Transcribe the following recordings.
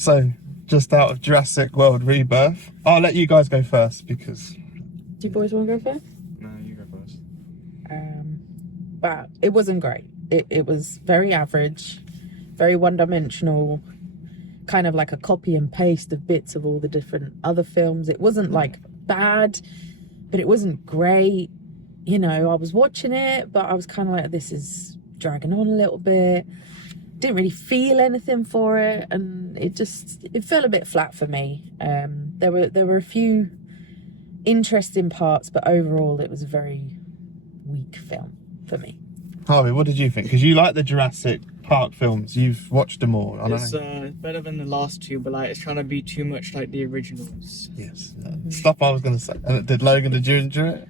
So, just out of Jurassic World Rebirth. I'll let you guys go first because... Do you boys want to go first? No, you go first. But it wasn't great. It was very average, very one-dimensional, kind of like a copy and paste of bits of all the different other films. It wasn't like bad, but it wasn't great. You know, I was watching it, but I was kind of like, this is dragging on a little bit. Didn't really feel anything for it, and it felt a bit flat for me. There were a few interesting parts, but overall it was a very weak film for me. Harvey, what did you think? Because you like the Jurassic Park films. You've watched them all. It's better than the last two, but like it's trying to be too much like the originals. Yes. Stuff I was going to say. Did you enjoy it?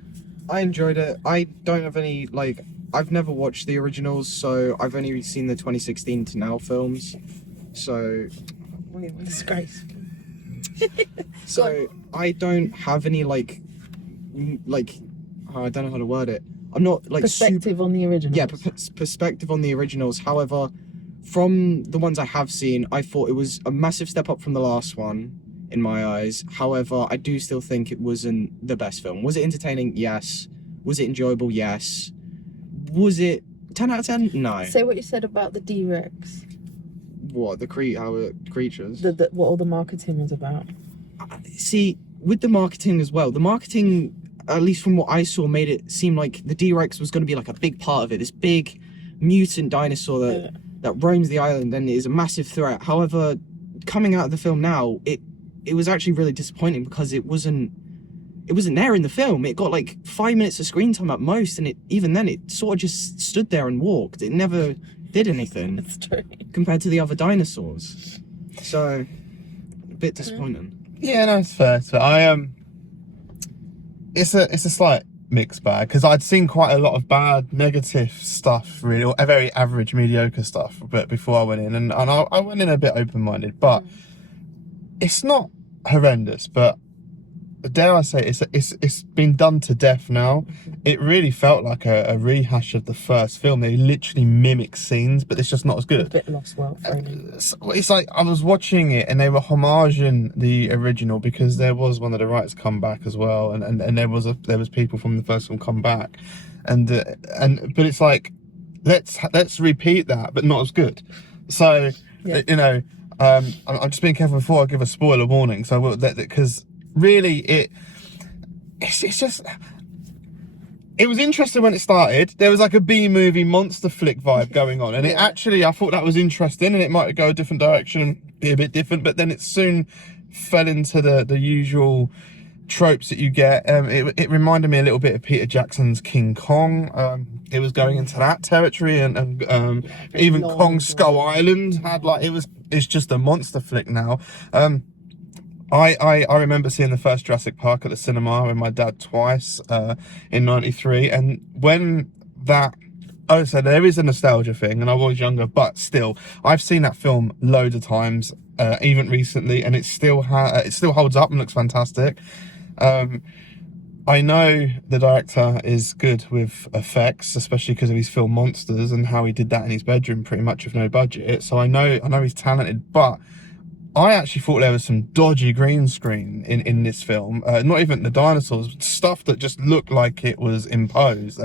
I enjoyed it. I don't have any, like, I've never watched the originals, so I've only seen the 2016 to now films. So... Disgrace. So, I don't have any, I don't know how to word it. I'm not, like... Perspective on the originals. Yeah, perspective on the originals. However, from the ones I have seen, I thought it was a massive step up from the last one, in my eyes. However, I do still think it wasn't the best film. Was it entertaining? Yes. Was it enjoyable? Yes. Was it 10 out of 10? No. Say what you said about the D-Rex. What, creatures? What all the marketing was about. See, with the marketing as well, the marketing, at least from what I saw, made it seem like the D-Rex was going to be like a big part of it. This big mutant dinosaur that roams the island and is a massive threat. However, coming out of the film now, it was actually really disappointing because it wasn't there in the film. It got like 5 minutes of screen time at most, and even then it sort of just stood there and walked. It never did anything. That's true. Compared to the other dinosaurs. So, a bit disappointing. Yeah, no, it's fair. So it's a slight mixed bag because I'd seen quite a lot of bad, negative stuff, really, or a very average, mediocre stuff. But before I went in, and I went in a bit open-minded, but it's not horrendous. But dare I say, it's been done to death now. It really felt like a rehash of the first film. They literally mimic scenes, but it's just not as good. A bit lost world, It's like I was watching it and they were homaging the original because there was one of the writers come back as well, and there was people from the first film come back, but it's like let's repeat that, but not as good. So you know, I'm just being careful before I give a spoiler warning. So I will, because really it's just. It was interesting when it started. There was like a B-movie monster flick vibe going on. And it actually, I thought that was interesting and it might go a different direction and be a bit different. But then it soon fell into the usual tropes that you get. It reminded me a little bit of Peter Jackson's King Kong. It was going into that territory. And even Kong Skull Island had it's just a monster flick now. I remember seeing the first Jurassic Park at the cinema with my dad twice in '93, and when that, so there is a nostalgia thing, and I was younger, but still, I've seen that film loads of times, even recently, and it still holds up and looks fantastic. I know the director is good with effects, especially because of his film Monsters and how he did that in his bedroom pretty much with no budget. So I know he's talented, but I actually thought there was some dodgy green screen in this film. Not even the dinosaurs, stuff that just looked like it was imposed,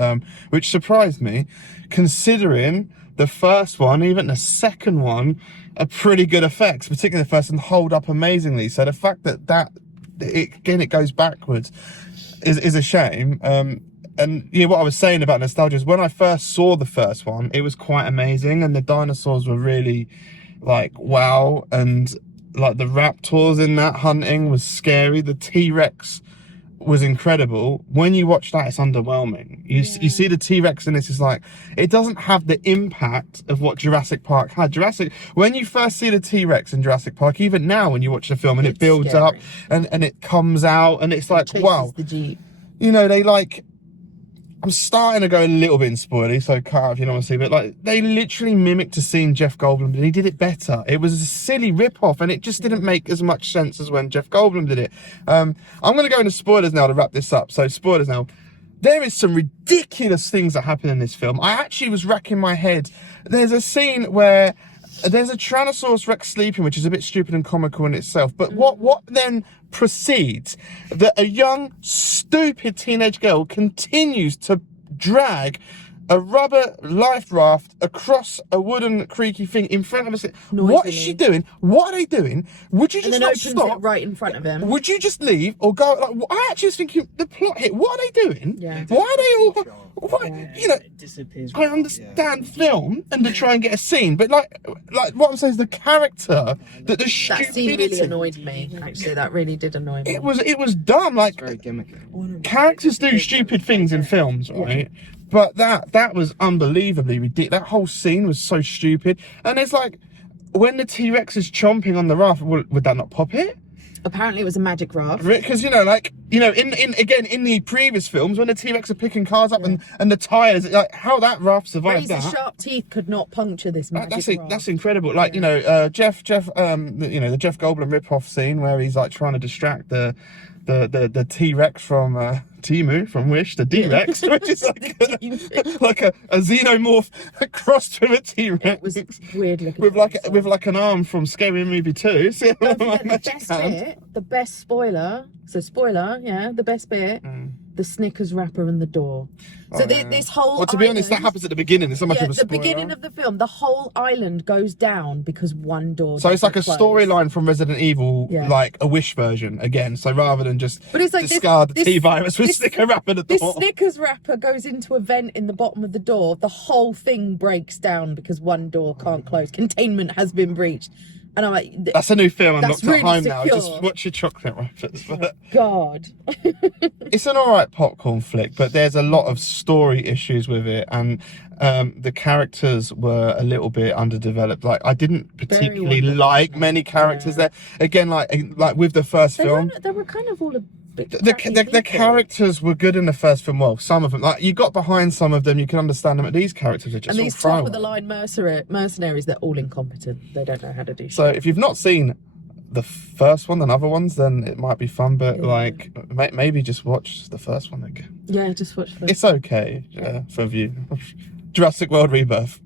which surprised me, considering the first one, even the second one, are pretty good effects, particularly the first one, hold up amazingly. So the fact that it goes backwards is a shame. And yeah, what I was saying about nostalgia is when I first saw the first one, it was quite amazing, and the dinosaurs were really like wow, and like the raptors in that hunting was scary. The T-Rex was incredible. When you watch that, it's underwhelming. You see the T-Rex in this, is like, it doesn't have the impact of what Jurassic Park had. When you first see the T-Rex in Jurassic Park, even now when you watch the film and it builds up and it comes out and it's like, wow. The Jeep. You know, I'm starting to go a little bit in spoilery, so cut out if you don't want to see, but like they literally mimicked a scene Jeff Goldblum did. He did it better. It was a silly rip-off and it just didn't make as much sense as when Jeff Goldblum did it. I'm going to go into spoilers now to wrap this up. So spoilers now. There is some ridiculous things that happen in this film. I actually was racking my head. There's a scene where there's a Tyrannosaurus Rex sleeping, which is a bit stupid and comical in itself. But what then proceeds? That a young, stupid teenage girl continues to drag a rubber life raft across a wooden creaky thing in front of us. What is she doing? What are they doing? Would you just And then not opens stop? it right in front of him. Would you just leave or go? Like, I actually was thinking the plot here. What are they doing? Yeah. Why are they all? What, you know, It disappears. I understand film and to try and get a scene, but like what I'm saying is the character, that the That scene stupidity. really annoyed me. Actually, that really did annoy me. It was dumb. Like Very gimmicky. characters do stupid things in films, right? But that was unbelievably ridiculous. That whole scene was so stupid. And it's like, when the T-Rex is chomping on the raft, would that not pop it? Apparently, it was a magic raft. Because in the previous films, when the T-Rex are picking cars up and the tires, like how that raft survived Razor that. sharp teeth could not puncture this magic raft. That's incredible. Like the Jeff Goldblum rip-off scene where he's like trying to distract the T-Rex from Timu from Wish, the D-Rex, which is like a xenomorph crossed with a T-Rex. It was weird looking. with like an arm from Scary Movie 2. See, the best spoiler. So spoiler, the best bit. The Snickers wrapper and the door. So this whole. Well, to be honest, that happens at the beginning. It's not much of a the spoiler. beginning of the film, the whole island goes down because one door. So it's like a doesn't close. storyline from Resident Evil, like a Wish version again. So rather than just discard the T-virus with Snicker wrapper at the This door. Snickers wrapper goes into a vent in the bottom of the door. The whole thing breaks down because one door can't close. Containment has been breached. And I'm like, that's a new film. I'm that's locked at home really now. secure. Just watch your chocolate wrappers. But God. it's an alright popcorn flick, but there's a lot of story issues with it, and the characters were a little bit underdeveloped. Like I didn't particularly like many characters there. Again, like with the first film, They were kind of all a bit. the characters were good in the first film. Well, some of them, like you got behind some of them, you can understand them. But these characters are just And these all throwaway. top of the line mercenaries, they're all incompetent. They don't know how to do shit. So if you've not seen the first one and other ones, then it might be fun. But like maybe just watch the first one again. Yeah, just watch the. It's okay for a view. Jurassic World Rebirth.